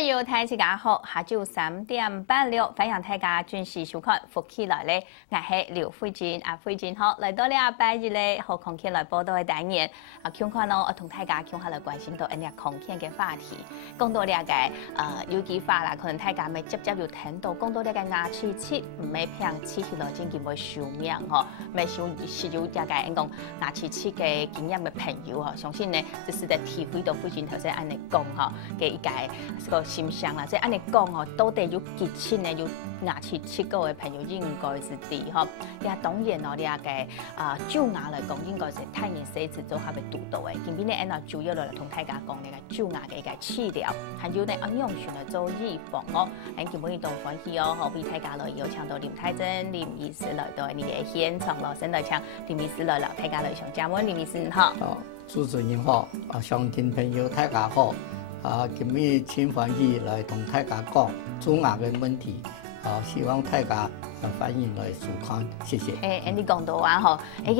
朋友，大家好，下晝3:36，歡迎大家準時收看《福氣來咧》，我係劉慧君，慧君好，來到了拜日咧，和空氣來報道嘅單元，今看咯，我同大家今下來關心到一啲空氣嘅話題，講到了嘅有機化啦，可能大家咪接有聽到，講到了嘅牙齒齒唔係平齒起來真叫會壽命嗬，咪少是有大家講牙齒齒嘅經驗嘅朋友嗬，相信呢，就是在體會到慧君頭先安尼講嗬嘅一個心想啦，即係按你講哦，到底有幾千呢？有牙齒切過嘅朋友應該是啲嗬。也當然哦，你個蛀牙嚟講，應該是太年細次做下被讀到嘅。今邊呢，按主要來同大家講呢個蛀牙嘅一個治療，還有呢按用選來做預防哦。喺今邊動歡喜哦，好為大家來邀請到林泰珍林醫師來到你嘅現場咯，先來請林醫師來了，大家來上嘉賓，林醫師好。主持人好，鄉親朋友大家好。今日真歡喜來同大家講蛀牙嘅問題，希望大家歡迎來收看，謝謝。你講到啊，嗬，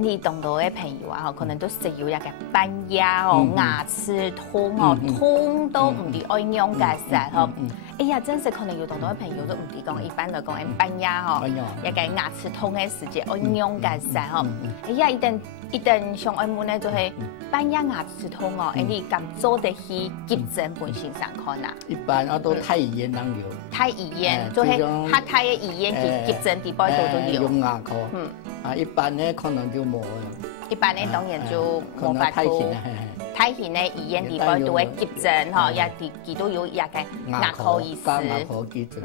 你講到嘅朋友啊，可能都食有一個板牙哦，牙齒痛哦，痛都唔知愛用嘅實嗬。哎呀，真係可能有講到嘅朋友都唔知講，一般來講，板牙嗬，一個牙齒痛嘅時節愛用嘅實嗬。哎呀，一定上愛問咧，就係板牙牙齒痛哦，你咁做得去急診本身上看啊？一般我都太醫院能有。太醫院，就係客太嘅醫院去急診地方都有。用牙科。一般咧可能就冇。一般咧當然就冇法度。太遠咧醫院地方都會急診，嗬，也佢都有一個牙科醫師。牙科急診。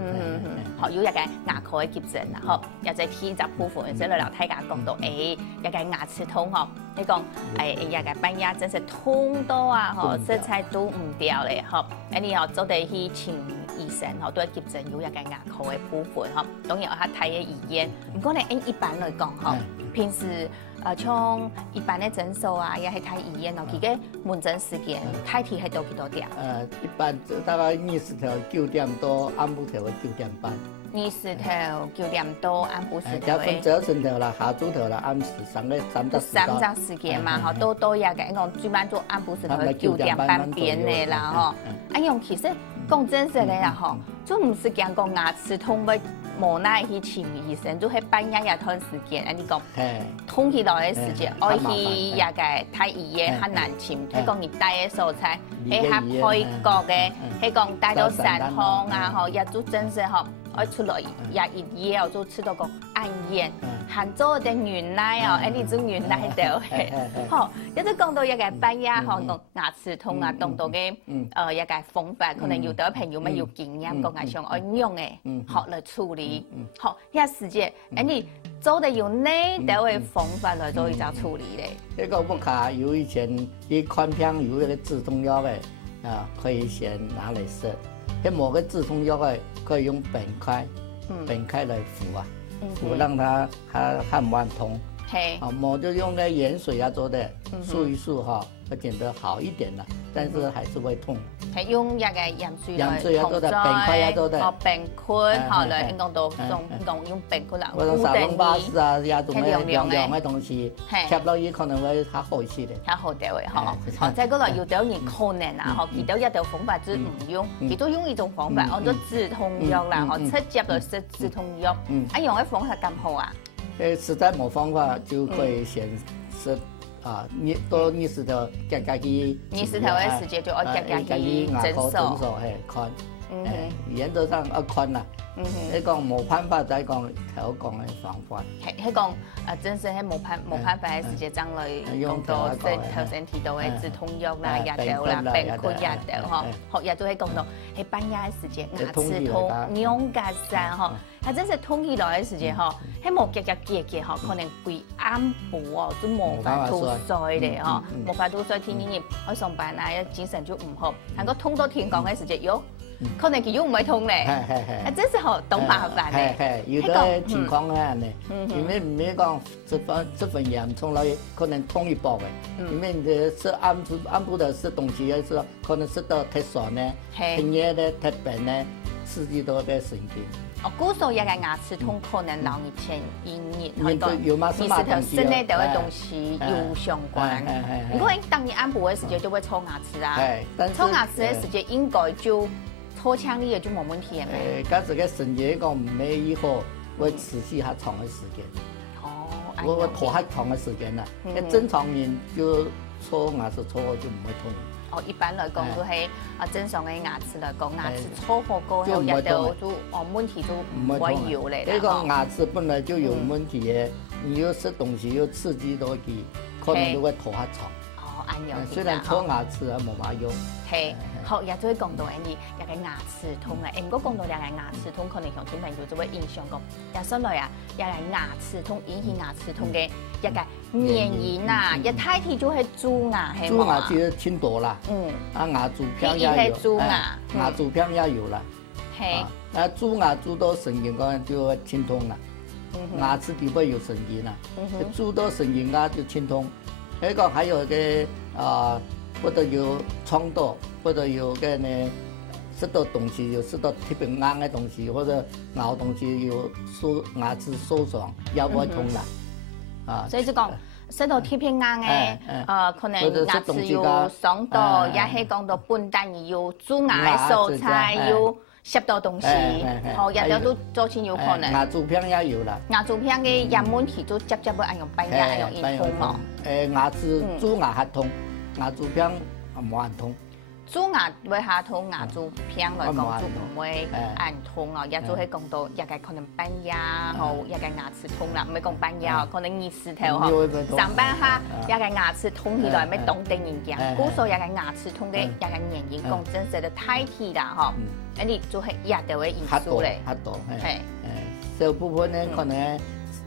好有一個牙科嘅急診啦，嗬，又在天集部分，即係嚟大家講到，一個牙齒痛，嗬，你講，一個板牙真係痛到啊，嗬，色彩都唔掉咧，嗬，你又做得去請醫生，嗬，都係急診有一個牙科嘅部分，嗬，當然我喺睇嘅醫院，唔過咧，一般嚟講，嗬，平時。像一般的診所啊，也係睇醫院咯。佢嘅門診時間，睇睇係到幾多點？一般大概20條9點多，暗晡頭9點半。20條9點多，暗晡時頭。分早晨頭啦，下晝頭啦，暗時3個時間嘛，嗬，都有嘅。我最晚做暗晡時頭9點半邊嘅啦，嗬。用其實講真實咧啦，嗬，就唔是講牙齒痛咪。無奈去請醫生，就係半夜一段時間，你講痛起來嘅時間，愛去一個太醫院很難請，佢講你帶嘅素材，係合配角嘅，係講帶到3項啊，嗬，也做真實嗬，愛出來也一夜就吃到個暗煙，含做啲原奶哦，你做原奶就係，嗬，一都講到一個半夜嗬，講牙齒痛啊，動到嘅一個方法，可能有啲朋友咪有經驗，講係上愛用嘅，學來處理。好，一時間，你做得用呢啲嘅方法來做一隻處理咧。呢個不卡有以前啲寬片有一個止痛藥嘅，可以先拿嚟食。喺某個止痛藥嘅可以用本開來敷啊，敷讓它還慢痛。係，某就用個鹽水啊做的，漱一漱哈，會覺得好一點啦，但是還是會痛。係用一個鹽水來同在，冰塊，後來講到用冰塊啦，或者沙龍巴士啊，也種嘅涼嘅東西，吸落去可能會較好啲嘅。較好啲嘅，嗬。再過來有啲人可能啊，嗬，佢都一條方法就唔用，佢都用一種方法，按照止痛藥啦，嗬，直接來食止痛藥。用嘅方法咁好啊？實在冇方法就可以先食。到20條夾去，20條嘅時間就要夾去診所，看，原則上要看啦。你講冇辦法，再講調講嘅方法。係講真係係冇辦法嘅時間，將來用到即係頭先提到嘅止痛藥啦、藥條啦、冰塊藥條嗬，學日都係講到喺半夜嘅時間牙齒痛、癢夾實嗬。係真係痛起來嘅時間嗬，喺冇夾嗬，可能會暗晡哦，都冇法度睡咧嗬，冇法度睡，天天去上班啊，精神就唔好。如果痛到天光嘅時間，喲，可能佢又唔會痛咧，係真係好懂麻煩咧。有啲情況咧，因為唔係講這份嚴重啦，可能痛一搏嘅，因為你食暗晡的食東西嘅時候，可能食到太酸咧、太熱咧、太冰咧，刺激到個神經。古時候一個牙齒痛可能老以前因20條室內的東西有相關。如果當你暗晡嘅時間就會搓牙齒啊，搓牙齒嘅時間應該就搓枪你也就冇问题嘅咩？假使个神经讲唔美以后，会持续较长的时间。哦，我拖较长的时间啦。正常人就搓牙齿搓好就唔会痛。哦，一般来讲都係正常嘅牙齒來講，牙齒搓好過後，日到都問題都唔會有咧。呢個牙齒本來就有問題嘅，你要食東西要刺激到佢，可能都會拖較長。哦，安樣。雖然搓牙齒啊冇乜用。係，好，也就會講到你一個牙齒痛咧。如果講到一個牙齒痛，可能鄉親朋友就會影響講，也相來啊，一個牙齒痛引起牙齒痛嘅一個原因啊，一睇睇就係蛀牙，係蛀牙就清多啦。牙蛀片也有。蛀牙。牙蛀片也有啦。係。蛀牙蛀到神經嗰就會清痛啦。牙齒底部有神經啦，蛀到神經啊就清痛。呢個還有嘅或者有瘡痘，或者有嘅呢食到東西有食到特別硬嘅東西，或者咬東西有牙齒受傷，也會痛啦。所以就講食到特別硬嘅，可能牙齒有傷到，也係講到本身有蛀牙嘅素材，有食到東西，好，也都造成有可能。牙蛀片也有啦。牙蛀片嘅有問題都直接會按用板牙，按用硬痛咯。牙齒蛀牙還痛。牙蛀片冇人痛，蛀牙會下痛，牙蛀片來講就唔會人痛咯。也就係講到一個可能板牙吼，一個牙齒痛啦，唔係講板牙，可能耳石頭吼。上班下一個牙齒痛起來，咪當定人講，故所一個牙齒痛嘅一個原因，講真實的太體啦吼，咁你就係一定會因素咧。較多，係，小部分咧可能。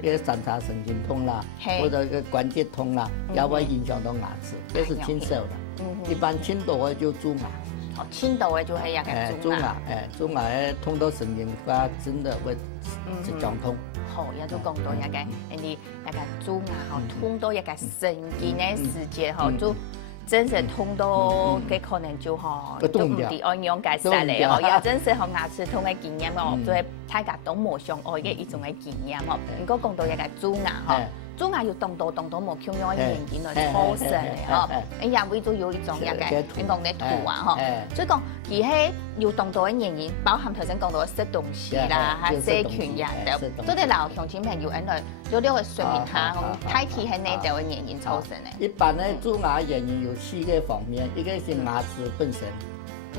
個三叉神經痛啦，或者個關節痛啦，也會影響到牙齒，這是輕手的。一般輕度嘅就蛀牙。哦，輕度嘅就係一個蛀牙。蛀牙痛到神經發真的會直腸痛。好，也就講到一個，你一個蛀牙吼，痛到一個神經嘅時節吼，就真係痛到嘅可能就吼都唔知按樣解釋嚟吼，又真係學牙齒痛嘅經驗哦，就係大家都冇相愛嘅一種嘅經驗吼。如果講到一個蛀牙吼，蛀牙要動到冇咁樣嘅原因來造成嘅吼，你也會都有一種一個你講嘅蛀牙吼，所以講而係要動到嘅原因，包含頭先講到嘅食東西啦，嚇細菌也都，都係老鄉親朋友喺度。有啲會說明下，太體係呢度嘅原因造成嘅。一般咧蛀牙原因有4個方面，一個是牙齒本身。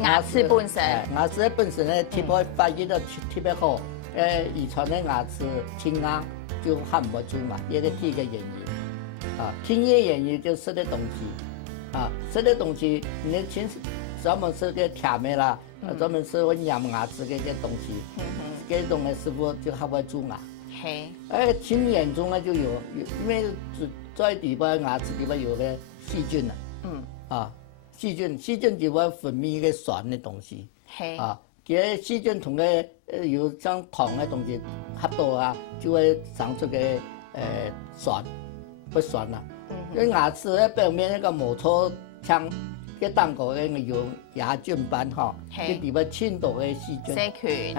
牙齒本身。牙齒本身咧，特別發育得特別好，遺傳嘅牙齒輕硬，就很唔會蛀牙，呢個第一個原因。輕嘅原因就食啲東西，食啲東西，你平時專門食嘅甜的啦，專門食會染牙齒嘅東西，嗰種嘅食物就還會蛀牙。係，輕嚴重嘅就有，因為在底部牙齒底部有嘅細菌啊，細菌就會分泌嘅酸嘅東西，佢細菌同嘅有像糖嘅東西合到啊，就會生出嘅酸，不酸啦。因為牙齒嘅表面那個摩擦像個蛋糕嘅有牙菌斑哈，佢底部濺到嘅細菌。細菌。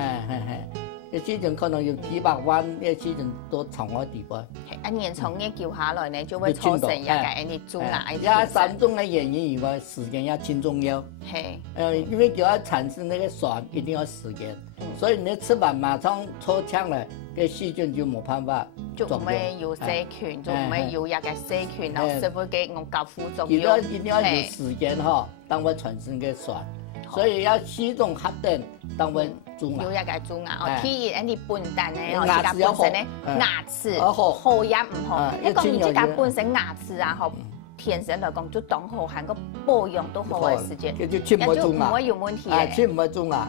嘅細菌可能有幾百萬嘅細菌都藏喺底部。一年從一叫下來呢，就會造成一個你蛀牙。有3種嘅原因以外，時間也挺重要。係。因為就要產生那個酸，一定要時間。所以你吃完馬上搓槍了，嘅細菌就冇辦法。就唔會有細菌，就唔會有一個細菌，然後食會嘅我交互作用。一定要有時間哈，當會產生嘅酸。所以要4種合定，當會蛀牙。有一個蛀牙哦，第一你本身咧，自家本身咧牙齒好也唔好。一講你自家本身牙齒啊，吼，天生來講就當好，含個保養都好嘅時間，就唔會有問題嘅。就唔會蛀牙。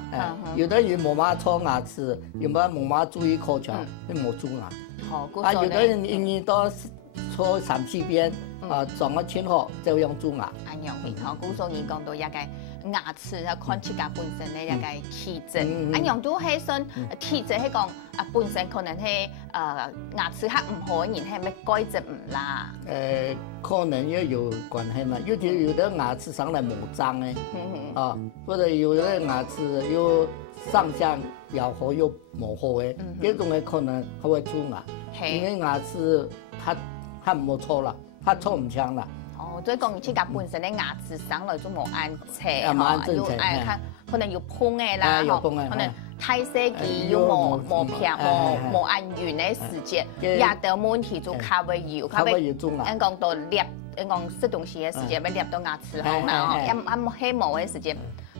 有的人冇乜搓牙齒，有冇乜注意口腔，你冇蛀牙。有的人你都搓3-4遍，裝個清好就用蛀牙。安樣面吼，古所以講到一個。牙齒啊，看自家本身咧一個體質，安樣都係算體質係講本身可能係牙齒較唔好嘅人係咪鈣質唔啦？可能也有關係啦，尤其有的牙齒上來冇髒嘅，或者有的牙齒又上下咬合又冇好嘅，呢種嘅可能係會蛀牙，因為牙齒它冇錯啦，它錯唔強啦。所以講，你自家本身咧牙齒上來就冇安切，要按可能要碰的啦，可能太细肌要磨片磨按圆的时间，也到问题就卡会油，卡会按讲到捏，按讲吃东西的时间要捏到牙齿后嘛，按黑磨的时间。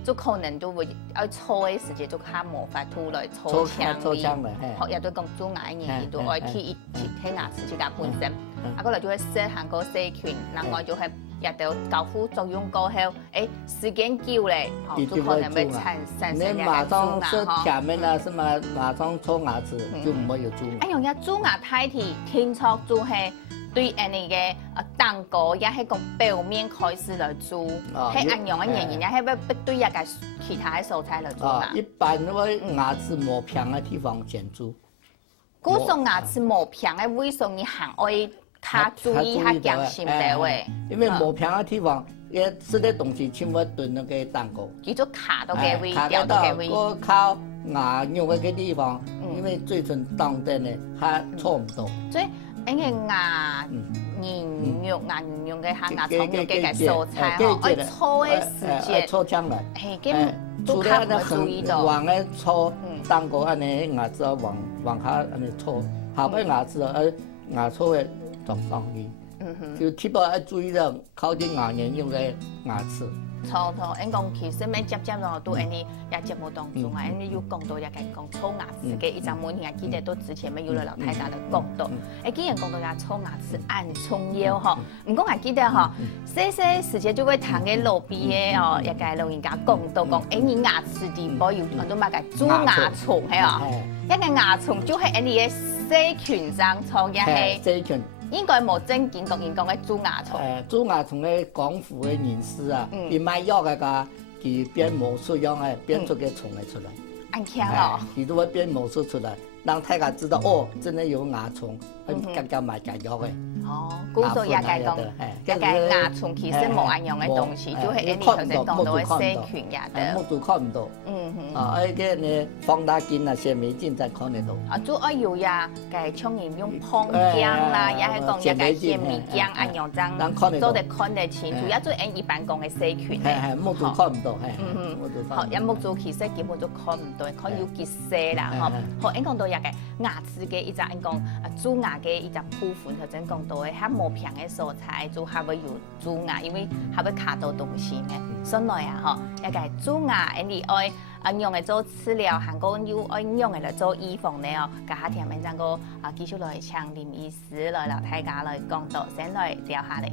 就可能就會要搓的時間就較無法度來搓槍味，學也都講蛀牙嘅原因，就愛去睇牙齒這個本身，啊，過來就會細行個細菌，另外就係也都交互作用過後，時間久咧，就可能會產生你馬上吃甜面啊，什麼馬上搓牙齒就唔會有蛀牙。用嘅蛀牙太體聽說就係。對人哋嘅蛋糕也係講表面開始來做，係按樣嘅原因，也係不對一個其他嘅蔬菜來做嘛。一般我牙齒磨平嘅地方先做。嗰種牙齒磨平嘅為什麼行愛較注意較講心嘅喎？因為磨平嘅地方，也吃的東西全部燉那個蛋糕。叫做卡到嘅位，掉到嘅位。我靠牙肉嘅個地方，因為嘴唇當真嘅，它搓唔到。因為牙齦肉嘅下牙床肉嘅蔬菜哦，愛搓嘅時間，搓槍來，咁都較唔注意到。往嘅搓蛋糕，安尼牙齒往下安尼搓，下擺牙齒牙搓嘅狀況嘅，就特別要注意到靠近牙齦用嘅牙齒。錯，因講其實咩接咯，都安尼也節目當中啊，安尼要講到也係講搓牙齒嘅一陣問題，我記得都之前咪有了老太太的講到，既然講到也搓牙齒很重要嗬，唔過我記得嗬，細時節就會聽嘅路邊嘅哦，一個老人家講到講，你牙齒地部有很多乜嘅蛀牙蟲係啊，一個牙蟲就係你嘅細菌上瘡嘅係細菌。應該冇正經讀人講嘅蛀牙蟲。蛀牙蟲嘅廣府嘅人士啊，佢買藥嘅個，佢變魔術樣嘅，變出個蟲嚟出來。按聽咯。佢都會變魔術出來，讓大家知道哦，真係有牙蟲，佢家買解藥嘅。哦，古時也係講，一個牙蟲其實冇按樣嘅東西，就係你頭先講到嘅細菌也得。目睹看唔到。個呢放大鏡啊、顯微鏡才看得到。就愛有呀，嘅聰明用碰鏡啦，也係講一個顯微鏡按樣針，做得看得清楚，也就按一般講嘅細菌。目睹看唔到，好，一目睹其實根本就看唔到，看有幾細啦，嗬。好，應講到一個牙齒嘅一隻，應講蛀牙嘅一隻部分，頭先講到嘅，佢磨平嘅蔬菜就係會有蛀牙，因為係會卡到東西嘅。所以啊，嗬，一個蛀牙，你愛用嚟做治療，韓國要愛用嚟做預防咧哦。家下聽明真個繼續來請林醫師來老大家來講到，先來聊下嚟。